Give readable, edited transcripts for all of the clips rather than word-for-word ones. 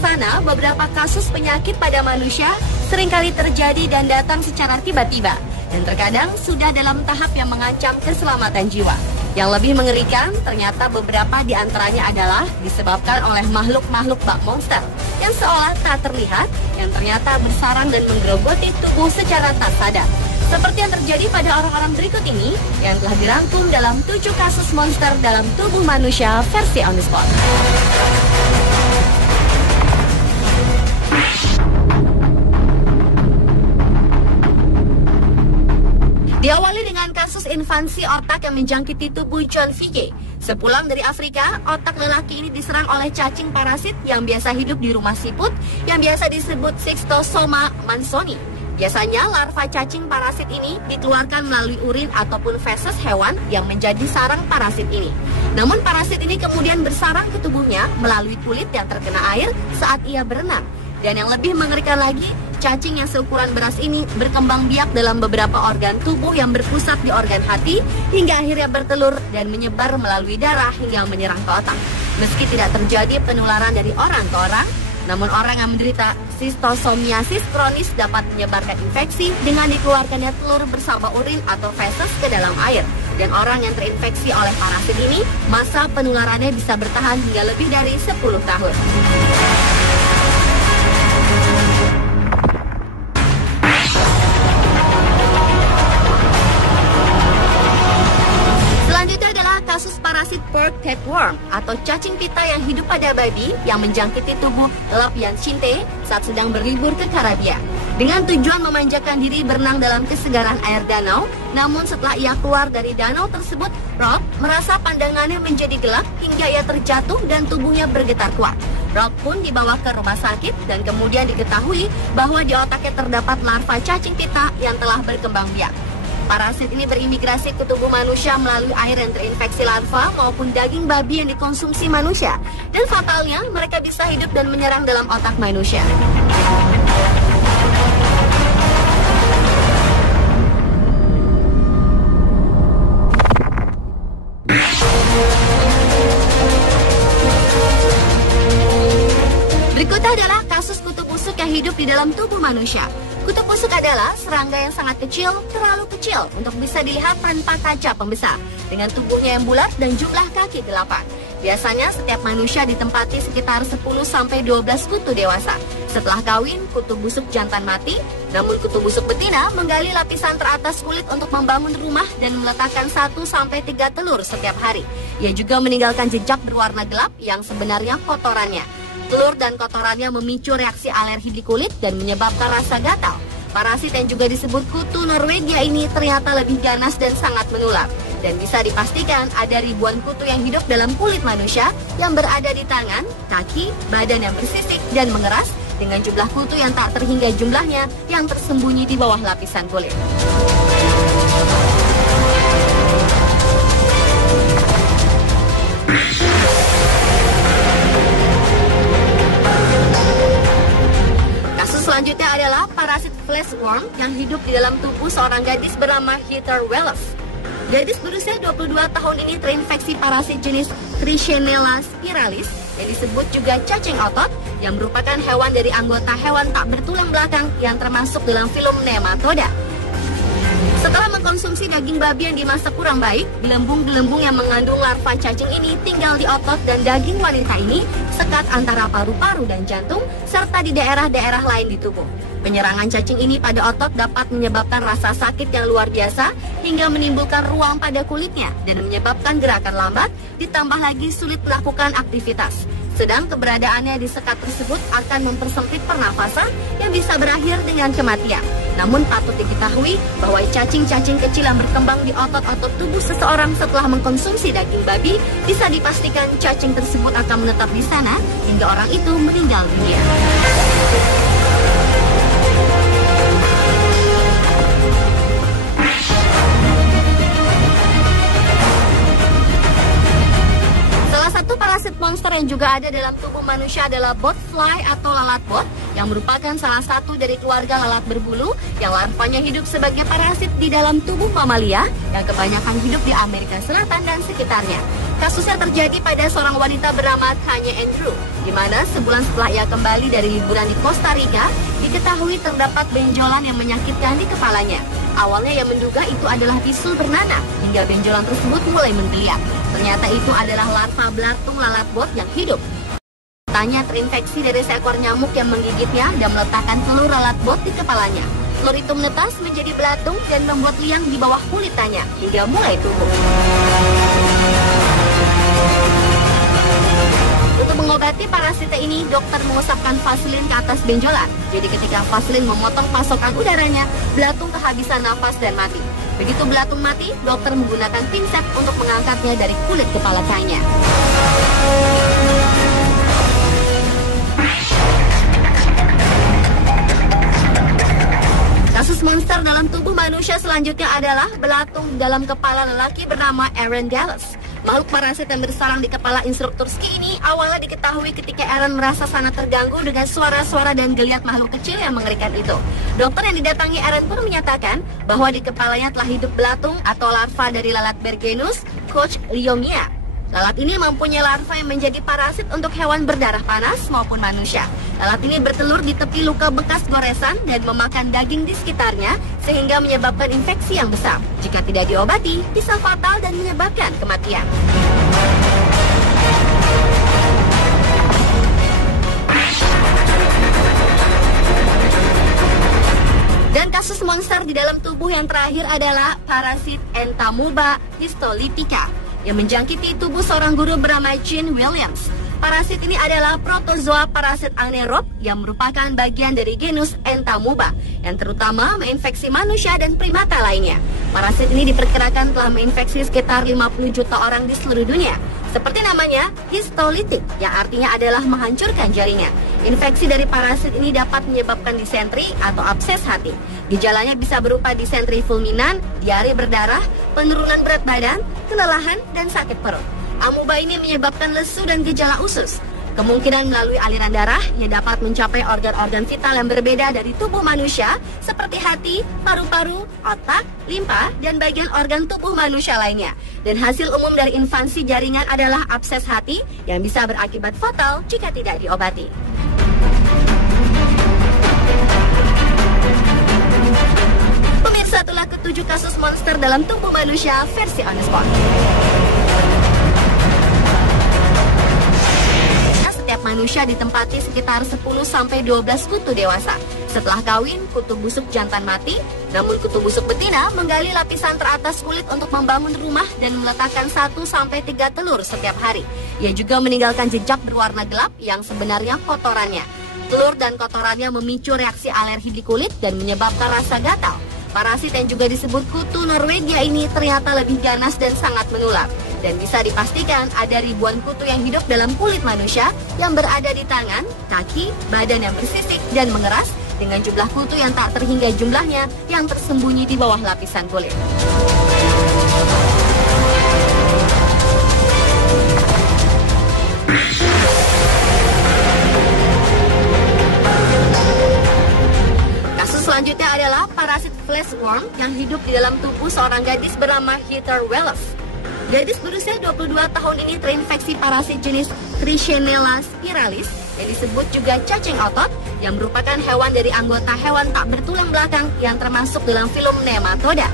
sana, beberapa kasus penyakit pada manusia seringkali terjadi dan datang secara tiba-tiba. Dan terkadang sudah dalam tahap yang mengancam keselamatan jiwa. Yang lebih mengerikan, ternyata beberapa di antaranya adalah disebabkan oleh makhluk-makhluk bak monster yang seolah tak terlihat, yang ternyata bersarang dan menggerogoti tubuh secara tak sadar. Seperti yang terjadi pada orang-orang berikut ini yang telah dirangkum dalam 7 kasus monster dalam tubuh manusia versi On The Spot. Diawali dengan kasus invasi otak yang menjangkiti tubuh John Fige. Sepulang dari Afrika, otak lelaki ini diserang oleh cacing parasit yang biasa hidup di rumah siput yang biasa disebut Schistosoma mansoni. Biasanya larva cacing parasit ini dikeluarkan melalui urin ataupun feses hewan yang menjadi sarang parasit ini. Namun parasit ini kemudian bersarang ke tubuhnya melalui kulit yang terkena air saat ia berenang. Dan yang lebih mengerikan lagi, cacing yang seukuran beras ini berkembang biak dalam beberapa organ tubuh yang berpusat di organ hati hingga akhirnya bertelur dan menyebar melalui darah hingga menyerang ke otak. Meski tidak terjadi penularan dari orang ke orang, namun orang yang menderita schistosomiasis kronis dapat menyebarkan infeksi dengan dikeluarkannya telur bersama urin atau feses ke dalam air. Dan orang yang terinfeksi oleh parasit ini, masa penularannya bisa bertahan hingga lebih dari 10 tahun. Selanjutnya adalah kasus parasit pork tapeworm atau cacing pita yang hidup pada babi yang menjangkiti tubuh Lapian Chinte saat sedang berlibur ke Karibia. Dengan tujuan memanjakan diri berenang dalam kesegaran air danau, namun setelah ia keluar dari danau tersebut, Rob merasa pandangannya menjadi gelap hingga ia terjatuh dan tubuhnya bergetar kuat. Rob pun dibawa ke rumah sakit dan kemudian diketahui bahwa di otaknya terdapat larva cacing pita yang telah berkembang biak. Parasit ini berimigrasi ke tubuh manusia melalui air yang terinfeksi larva maupun daging babi yang dikonsumsi manusia. Dan fatalnya, mereka bisa hidup dan menyerang dalam otak manusia. Berikutnya adalah kasus kutu busuk yang hidup di dalam tubuh manusia. Kutu busuk adalah serangga yang sangat kecil, terlalu kecil untuk bisa dilihat tanpa kaca pembesar, dengan tubuhnya yang bulat dan jumlah kaki 8. Biasanya setiap manusia ditempati sekitar 10-12 kutu dewasa. Setelah kawin, kutu busuk jantan mati, namun kutu busuk betina menggali lapisan teratas kulit untuk membangun rumah dan meletakkan 1-3 telur setiap hari. Ia juga meninggalkan jejak berwarna gelap yang sebenarnya kotorannya. Telur dan kotorannya memicu reaksi alergi di kulit dan menyebabkan rasa gatal. Parasit yang juga disebut kutu Norwegia ini ternyata lebih ganas dan sangat menular. Dan bisa dipastikan ada ribuan kutu yang hidup dalam kulit manusia yang berada di tangan, kaki, badan yang bersisik dan mengeras dengan jumlah kutu yang tak terhingga jumlahnya yang tersembunyi di bawah lapisan kulit. Selanjutnya adalah parasit fleshworm yang hidup di dalam tubuh seorang gadis bernama Heather Wells. Gadis berusia 22 tahun ini terinfeksi parasit jenis Trichinella spiralis yang disebut juga cacing otot yang merupakan hewan dari anggota hewan tak bertulang belakang yang termasuk dalam film nematoda. Setelah mengkonsumsi daging babi yang dimasak kurang baik, gelembung-gelembung yang mengandung larva cacing ini tinggal di otot dan daging wanita ini sekat antara paru-paru dan jantung, serta di daerah-daerah lain di tubuh. Penyerangan cacing ini pada otot dapat menyebabkan rasa sakit yang luar biasa hingga menimbulkan ruam pada kulitnya dan menyebabkan gerakan lambat, ditambah lagi sulit melakukan aktivitas. Sedang keberadaannya di sekat tersebut akan mempersempit pernafasan yang bisa berakhir dengan kematian. Namun patut diketahui bahwa cacing-cacing kecil yang berkembang di otot-otot tubuh seseorang setelah mengkonsumsi daging babi, bisa dipastikan cacing tersebut akan menetap di sana hingga orang itu meninggal dunia. Parasit monster yang juga ada dalam tubuh manusia adalah botfly atau lalat bot yang merupakan salah satu dari keluarga lalat berbulu yang larvanya hidup sebagai parasit di dalam tubuh mamalia yang kebanyakan hidup di Amerika Selatan dan sekitarnya. Kasusnya terjadi pada seorang wanita bernama Tanya Andrew, di mana sebulan setelah ia kembali dari liburan di Costa Rica, diketahui terdapat benjolan yang menyakitkan di kepalanya. Awalnya ia menduga itu adalah bisul bernanah, hingga benjolan tersebut mulai menggeliat. Ternyata itu adalah larva belatung lalat bot yang hidup. Tanya terinfeksi dari seekor nyamuk yang menggigitnya dan meletakkan telur lalat bot di kepalanya. Telur itu menetas menjadi belatung dan membuat liang di bawah kulit Tanya hingga mulai tumbuh. Untuk mengobati parasita ini, dokter mengusapkan vaselin ke atas benjolan. Jadi ketika vaselin memotong pasokan udaranya, belatung kehabisan nafas dan mati. Begitu belatung mati, dokter menggunakan pinset untuk mengangkatnya dari kulit kepala Tanya. Kasus monster dalam tubuh manusia selanjutnya adalah belatung dalam kepala lelaki bernama Aaron Dallas. Makhluk parasit yang bersarang di kepala instruktur ski ini awalnya diketahui ketika Aaron merasa sangat terganggu dengan suara-suara dan geliat makhluk kecil yang mengerikan itu. Dokter yang didatangi Aaron pun menyatakan bahwa di kepalanya telah hidup belatung atau larva dari lalat Bergenus Kochliomia. Lalat ini mempunyai larva yang menjadi parasit untuk hewan berdarah panas maupun manusia. Lalat ini bertelur di tepi luka bekas goresan dan memakan daging di sekitarnya sehingga menyebabkan infeksi yang besar. Jika tidak diobati, bisa fatal dan menyebabkan kematian. Dan kasus monster di dalam tubuh yang terakhir adalah parasit Entamuba histolytica yang menjangkiti tubuh seorang guru bernama Gene Williams. Parasit ini adalah protozoa parasit anaerob yang merupakan bagian dari genus Entamuba yang terutama menginfeksi manusia dan primata lainnya. Parasit ini diperkirakan telah menginfeksi sekitar 50 juta orang di seluruh dunia. Seperti namanya, histolytic, yang artinya adalah menghancurkan jaringan. Infeksi dari parasit ini dapat menyebabkan disentri atau abses hati. Gejalanya bisa berupa disentri fulminan, diare berdarah, penurunan berat badan, kelelahan, dan sakit perut. Amuba ini menyebabkan lesu dan gejala usus. Kemungkinan melalui aliran darah yang dapat mencapai organ-organ vital yang berbeda dari tubuh manusia seperti hati, paru-paru, otak, limpa, dan bagian organ tubuh manusia lainnya. Dan hasil umum dari invasi jaringan adalah abses hati yang bisa berakibat fatal jika tidak diobati. Pemirsa, itulah ketujuh kasus monster dalam tubuh manusia versi On The Spot. Setiap manusia ditempati sekitar 10-12 kutu dewasa. Setelah kawin, kutu busuk jantan mati, namun kutu busuk betina menggali lapisan teratas kulit untuk membangun rumah dan meletakkan 1-3 telur setiap hari. Ia juga meninggalkan jejak berwarna gelap yang sebenarnya kotorannya. Telur dan kotorannya memicu reaksi alergi di kulit dan menyebabkan rasa gatal. Parasit yang juga disebut kutu Norwegia ini ternyata lebih ganas dan sangat menular. Dan bisa dipastikan ada ribuan kutu yang hidup dalam kulit manusia yang berada di tangan, kaki, badan yang bersisik dan mengeras dengan jumlah kutu yang tak terhingga jumlahnya yang tersembunyi di bawah lapisan kulit. Kasus selanjutnya adalah parasit flesh-worm yang hidup di dalam tubuh seorang gadis bernama Heather Wells. Gadis berusia 22 tahun ini terinfeksi parasit jenis Trichinella spiralis yang disebut juga cacing otot yang merupakan hewan dari anggota hewan tak bertulang belakang yang termasuk dalam film nematoda.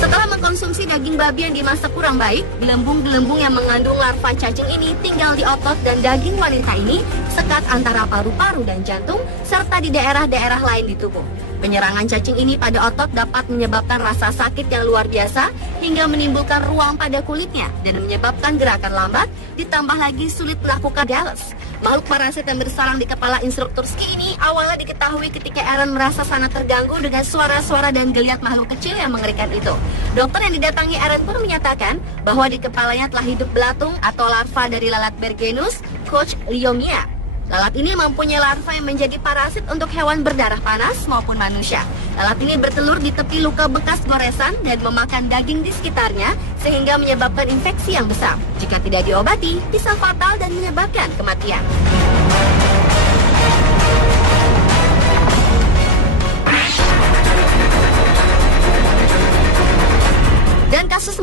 Setelah mengkonsumsi daging babi yang dimasak kurang baik, gelembung-gelembung yang mengandung larva cacing ini tinggal di otot dan daging wanita ini sekat antara paru-paru dan jantung serta di daerah-daerah lain di tubuh. Penyerangan cacing ini pada otot dapat menyebabkan rasa sakit yang luar biasa hingga menimbulkan ruam pada kulitnya dan menyebabkan gerakan lambat, ditambah lagi sulit melakukan balance. Makhluk parasit yang bersarang di kepala instruktur ski ini awalnya diketahui ketika Aaron merasa sangat terganggu dengan suara-suara dan geliat makhluk kecil yang mengerikan itu. Dokter yang didatangi Aaron pun menyatakan bahwa di kepalanya telah hidup belatung atau larva dari lalat Bergenus Kochliomia. Lalat ini mempunyai larva yang menjadi parasit untuk hewan berdarah panas maupun manusia. Lalat ini bertelur di tepi luka bekas goresan dan memakan daging di sekitarnya sehingga menyebabkan infeksi yang besar. Jika tidak diobati, bisa fatal dan menyebabkan kematian.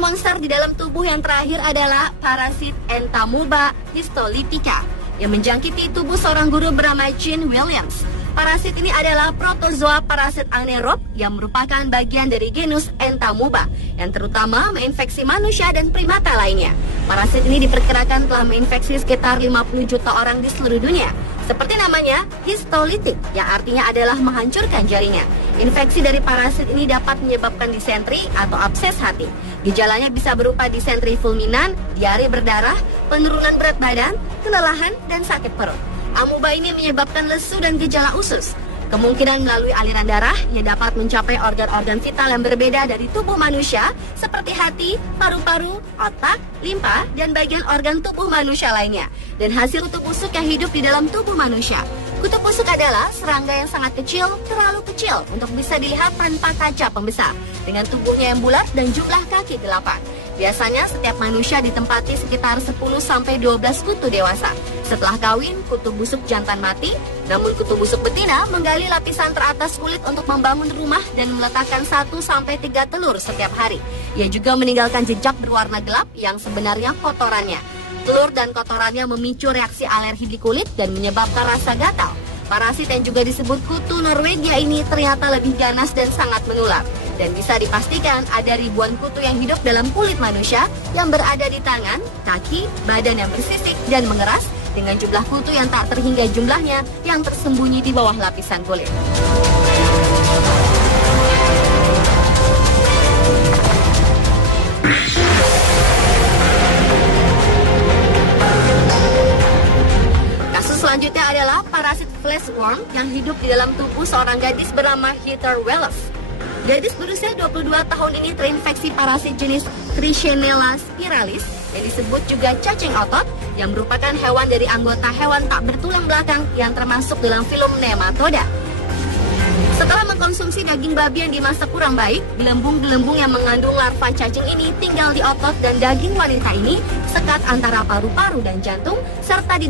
monster di dalam tubuh yang terakhir adalah parasit Entamoeba histolytica yang menjangkiti tubuh seorang guru bernama Gene Williams. Parasit ini adalah protozoa parasit anaerob yang merupakan bagian dari genus Entamoeba yang terutama menginfeksi manusia dan primata lainnya. Parasit ini diperkirakan telah menginfeksi sekitar 50 juta orang di seluruh dunia. Seperti namanya, histolytic, yang artinya adalah menghancurkan jaringan. Infeksi dari parasit ini dapat menyebabkan disentri atau abses hati. Gejalanya bisa berupa disentri fulminan, diare berdarah, penurunan berat badan, kelelahan, dan sakit perut. Amuba ini menyebabkan lesu dan gejala usus. Kemungkinan melalui aliran darah yang dapat mencapai organ-organ vital yang berbeda dari tubuh manusia seperti hati, paru-paru, otak, limpa, dan bagian organ tubuh manusia lainnya. Dan hasil kutu busuk yang hidup di dalam tubuh manusia. Kutu busuk adalah serangga yang sangat kecil, terlalu kecil untuk bisa dilihat tanpa kaca pembesar, dengan tubuhnya yang bulat dan jumlah kaki 8. Biasanya setiap manusia ditempati sekitar 10-12 kutu dewasa. Setelah kawin, kutu busuk jantan mati, namun kutu busuk betina menggali lapisan teratas kulit untuk membangun rumah dan meletakkan 1-3 telur setiap hari. Ia juga meninggalkan jejak berwarna gelap yang sebenarnya kotorannya. Telur dan kotorannya memicu reaksi alergi di kulit dan menyebabkan rasa gatal. Parasit yang juga disebut kutu Norwegia ini ternyata lebih ganas dan sangat menular. Dan bisa dipastikan ada ribuan kutu yang hidup dalam kulit manusia yang berada di tangan, kaki, badan yang bersisik dan mengeras dengan jumlah kutu yang tak terhingga jumlahnya yang tersembunyi di bawah lapisan kulit. Kasus selanjutnya adalah parasit flesh-worm yang hidup di dalam tubuh seorang gadis bernama Heather Wells. Gadis berusia 22 tahun ini terinfeksi parasit jenis Trichinella spiralis yang disebut juga cacing otot yang merupakan hewan dari anggota hewan tak bertulang belakang yang termasuk dalam film nematoda. Setelah mengkonsumsi daging babi yang dimasak kurang baik, gelembung-gelembung yang mengandung larva cacing ini tinggal di otot dan daging wanita ini sekat antara paru-paru dan jantung serta di